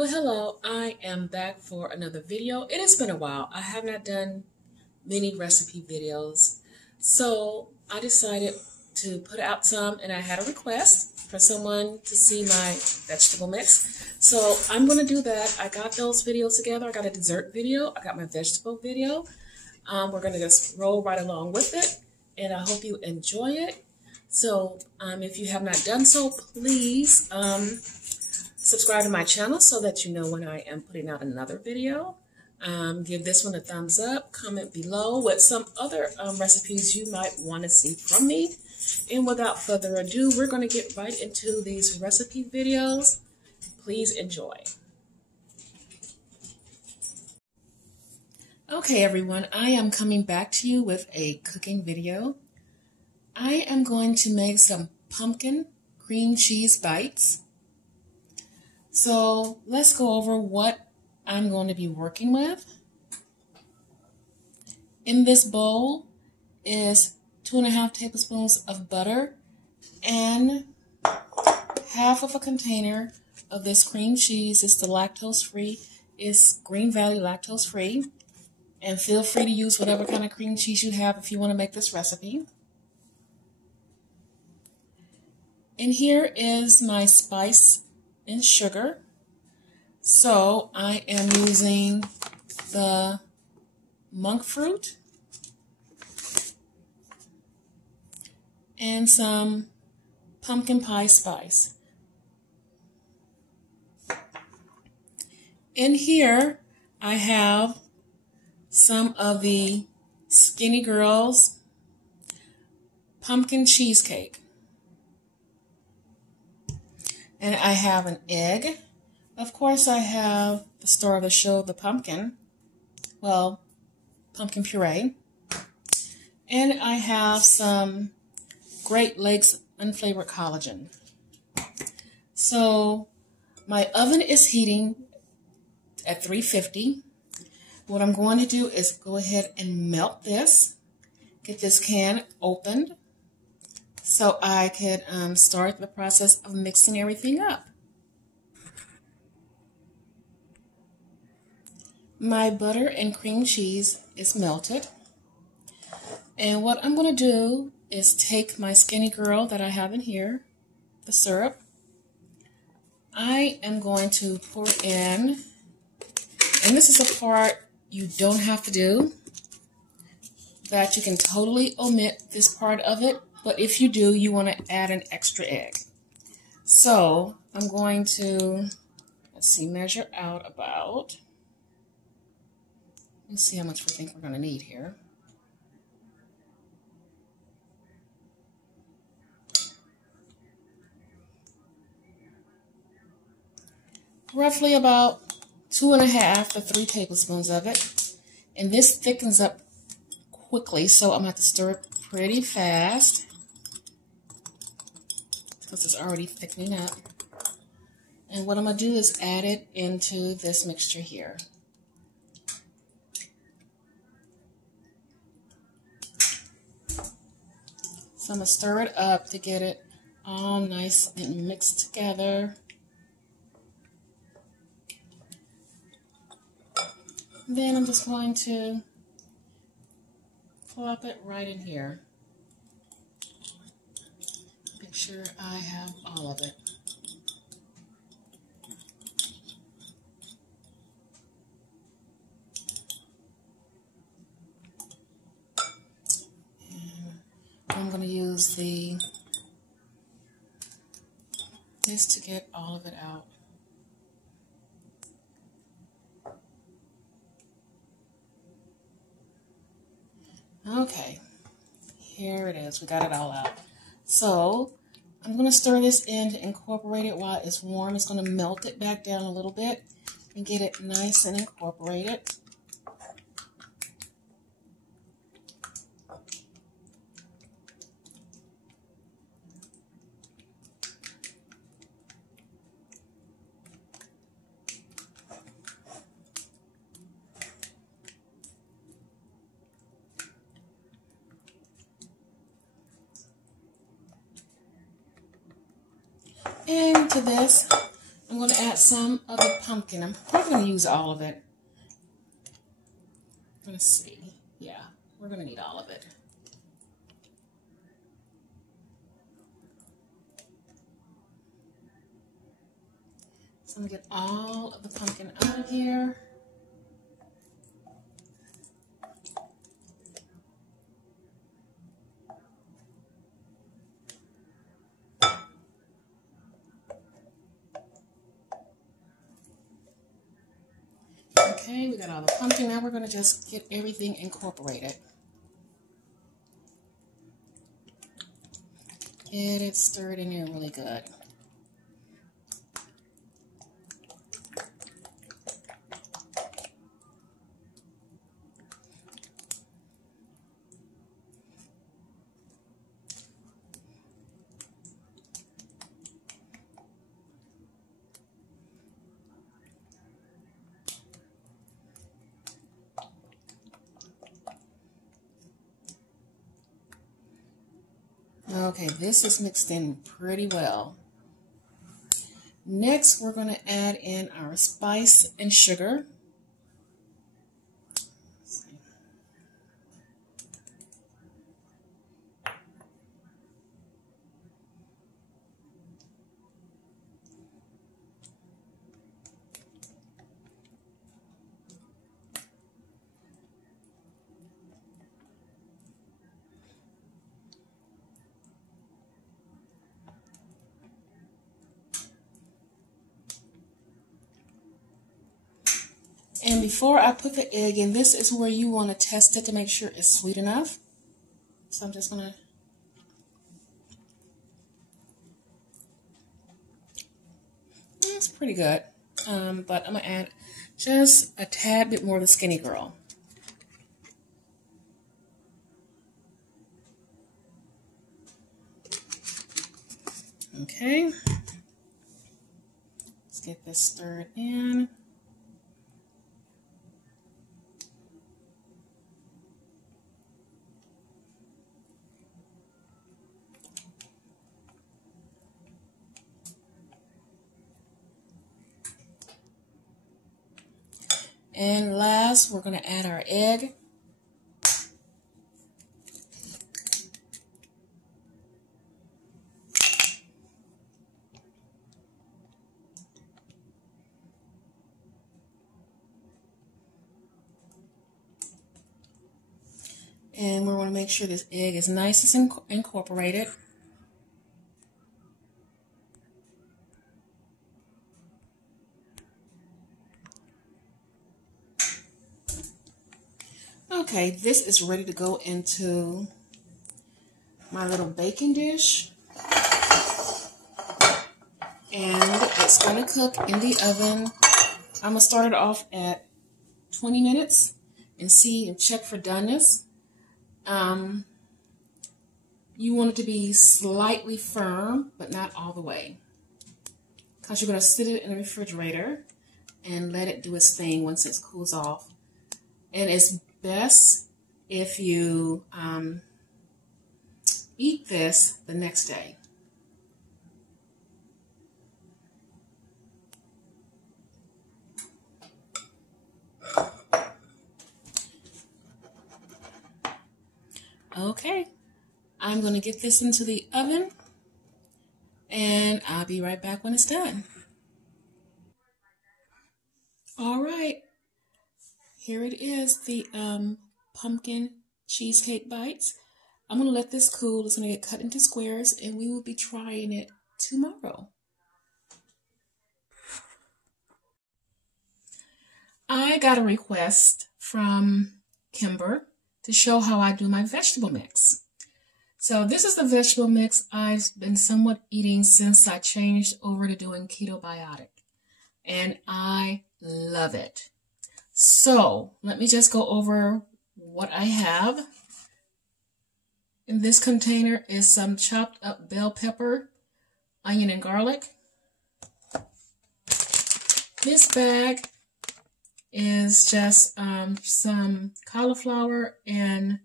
Well, hello, I am back for another video. It has been a while. I have not done many recipe videos, so I decided to put out some, and I had a request for someone to see my vegetable mix. So I'm going to do that. I got those videos together. I got a dessert video. I got my vegetable video. We're going to just roll right along with it, and I hope you enjoy it. So if you have not done so, please subscribe to my channel so that you know when I am putting out another video. Give this one a thumbs up. Comment below what some other recipes you might want to see from me. And without further ado, we're going to get right into these recipe videos. Please enjoy. Okay, everyone, I am coming back to you with a cooking video. I am going to make some pumpkin cream cheese bites. So let's go over what I'm going to be working with. In this bowl is 2.5 tablespoons of butter and half of a container of this cream cheese. It's the lactose-free. It's Green Valley lactose-free. And feel free to use whatever kind of cream cheese you have if you want to make this recipe. And here is my spice and sugar. So I am using the monk fruit and some pumpkin pie spice. In here I have some of the Skinny Girls pumpkin cheesecake. And I have an egg. Of course, I have the star of the show, the pumpkin. Well, pumpkin puree. And I have some Great Lakes unflavored collagen. So my oven is heating at 350. What I'm going to do is go ahead and melt this. Get this can opened so I could start the process of mixing everything up. My butter and cream cheese is melted. And what I'm going to do is take my Skinny Girl that I have in here, the syrup. I am going to pour in, and this is a part you don't have to do, that you can totally omit this part of it, but if you do, you want to add an extra egg. So I'm going to, measure out about, let's see how much we think we're going to need here. Roughly about 2.5 to 3 tablespoons of it. And this thickens up quickly, so I'm going to have to stir it pretty fast because it's already thickening up. And what I'm going to do is add it into this mixture here. So I'm going to stir it up to get it all nice and mixed together. Then I'm just going to plop it right in here. Make sure I have all of it. And I'm going to use this to get all of it out. Okay, here it is. We got it all out. So I'm going to stir this in to incorporate it while it's warm. It's going to melt it back down a little bit and get it nice and incorporated. And to this, I'm going to add some of the pumpkin. I'm probably going to use all of it. Let's see. Yeah, we're going to need all of it. So I'm going to get all of the pumpkin out of here. Okay, we got all the pumpkin. Now we're going to just get everything incorporated. Get it stirred in here really good. Okay, this is mixed in pretty well. Next, we're going to add in our spice and sugar. And before I put the egg in, this is where you want to test it to make sure it's sweet enough. So I'm just going to... It's pretty good. But I'm going to add just a tad bit more of the Skinny Girl. Okay. Let's get this stirred in. And last, we're going to add our egg. And we want to make sure this egg is nice and incorporated. Okay, this is ready to go into my little baking dish. And it's going to cook in the oven. I'm going to start it off at 20 minutes and see and check for doneness. You want it to be slightly firm, but not all the way. Because you're going to sit it in the refrigerator and let it do its thing once it cools off. And it's best if you eat this the next day. Okay, I'm going to get this into the oven and I'll be right back when it's done. All right. Here it is, the pumpkin cheesecake bites. I'm going to let this cool. It's going to get cut into squares, and we will be trying it tomorrow. I got a request from Kimber to show how I do my vegetable mix. So this is the vegetable mix I've been somewhat eating since I changed over to doing ketobiotic, and I love it. So let me just go over what I have. In this container is some chopped up bell pepper, onion, and garlic. This bag is just some cauliflower and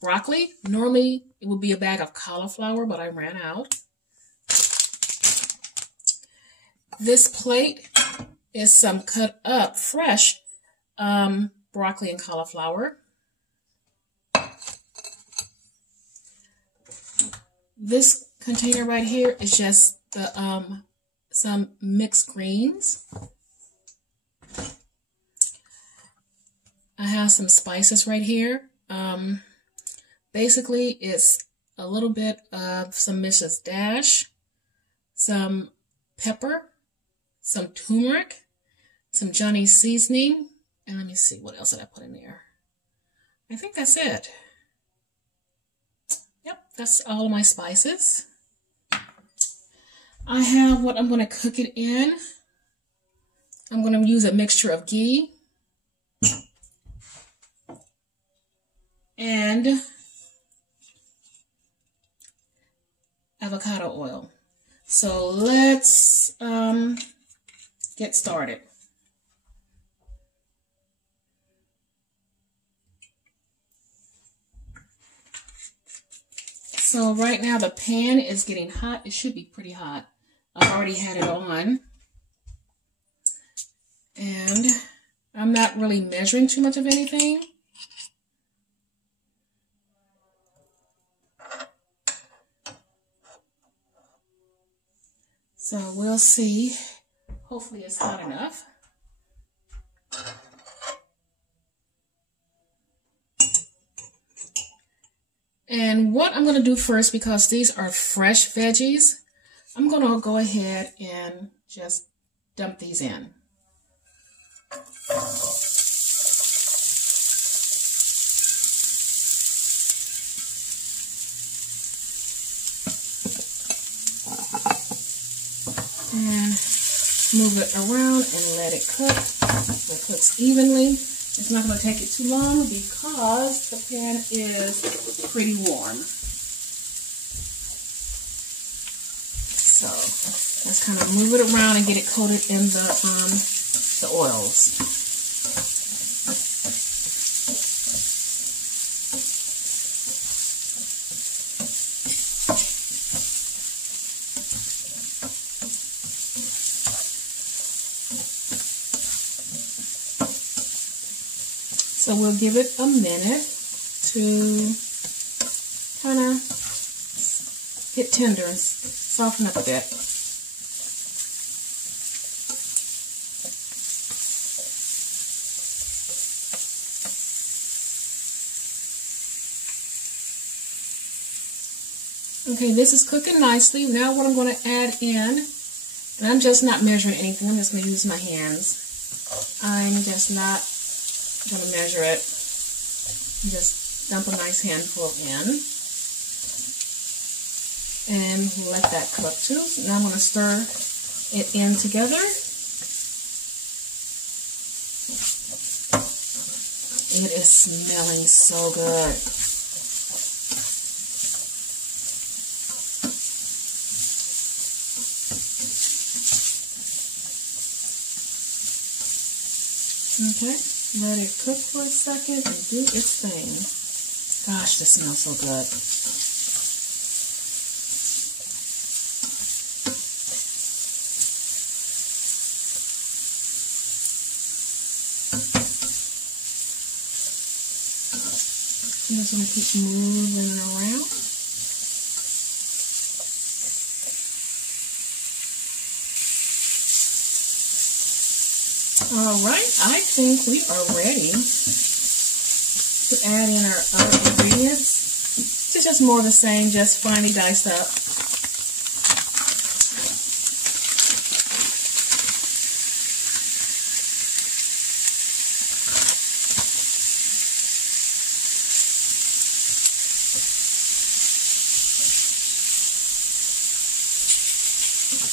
broccoli. Normally it would be a bag of cauliflower, but I ran out. This plate is some cut up fresh broccoli and cauliflower. This container right here is just the some mixed greens. I have some spices right here. Basically, it's a little bit of some Mrs. Dash, some pepper, some turmeric, some Johnny's seasoning, and let me see, what else did I put in there? I think that's it. Yep, that's all of my spices. I have what I'm going to cook it in. I'm going to use a mixture of ghee and avocado oil. So let's get started. So right now the pan is getting hot. It should be pretty hot. I've already had it on. And I'm not really measuring too much of anything. So we'll see. Hopefully it's hot enough. And what I'm going to do first, because these are fresh veggies, I'm going to go ahead and just dump these in. And move it around and let it cook. It cooks evenly. It's not going to take it too long because the pan is pretty warm. So let's kind of move it around and get it coated in the oils. So we'll give it a minute to kind of get tender and soften up a bit. Okay, this is cooking nicely. Now what I'm going to add in, and I'm just not measuring anything, I'm just going to use my hands. I'm just not going to measure it. Just dump a nice handful in and let that cook too. Now I'm going to stir it in together. It is smelling so good. Okay, let it cook for a second and do its thing. Gosh, this smells so good. I'm just going to keep moving it around. Alright, I think we are ready to add in our other ingredients. It's just more of the same, just finely diced up.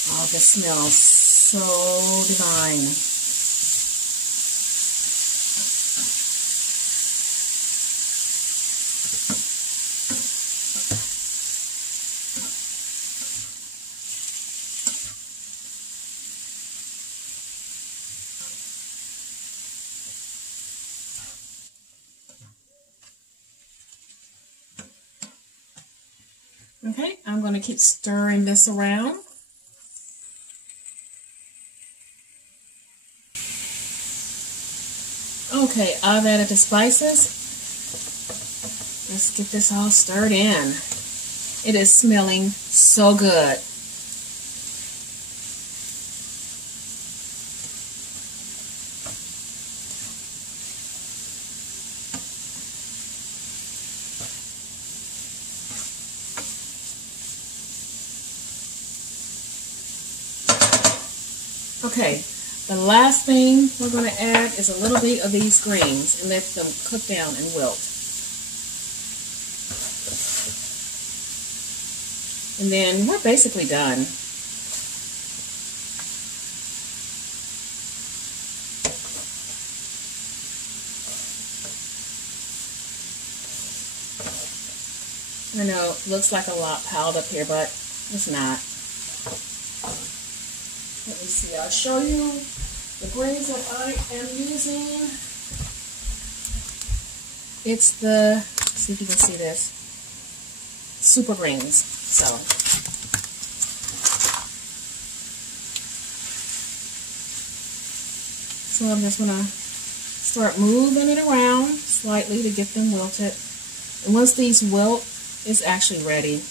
Oh, this smells so divine. Okay, I'm going to keep stirring this around. Okay, I've added the spices. Let's get this all stirred in. It is smelling so good. Okay, the last thing we're going to add is a little bit of these greens and let them cook down and wilt. And then we're basically done. I know it looks like a lot piled up here, but it's not. Let me see, I'll show you the greens that I am using. It's the, see if you can see this, super greens. So I'm just going to start moving it around slightly to get them wilted. And once these wilt, it's actually ready.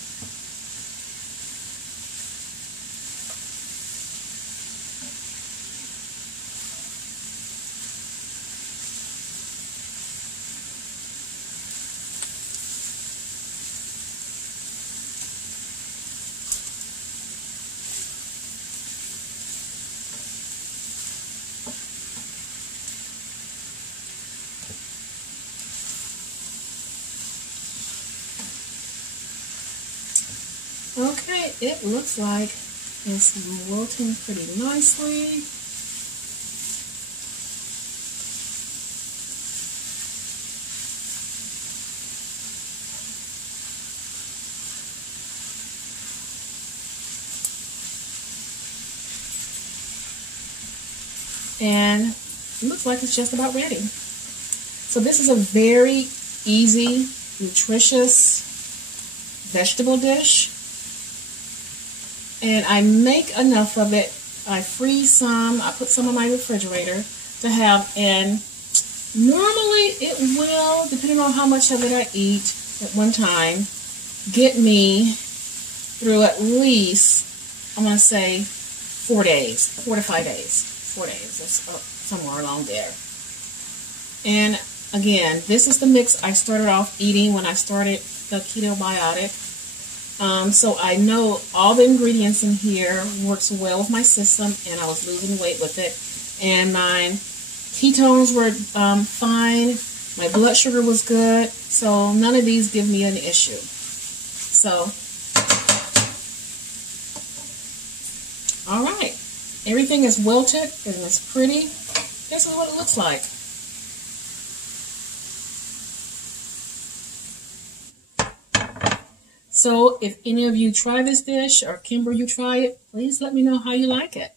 Okay, it looks like it's wilting pretty nicely. And it looks like it's just about ready. So this is a very easy, nutritious vegetable dish. And I make enough of it. I freeze some. I put some in my refrigerator to have. And normally it will, depending on how much of it I eat at one time, get me through at least, I'm going to say, 4 days. 4 to 5 days. 4 days. That's somewhere along there. And again, this is the mix I started off eating when I started the Ketobiotic. So I know all the ingredients in here works well with my system, and I was losing weight with it. And my ketones were fine. My blood sugar was good. So none of these give me an issue. So, all right. Everything is wilted and it's pretty. This is what it looks like. So if any of you try this dish, or Kimber, you try it, please let me know how you like it.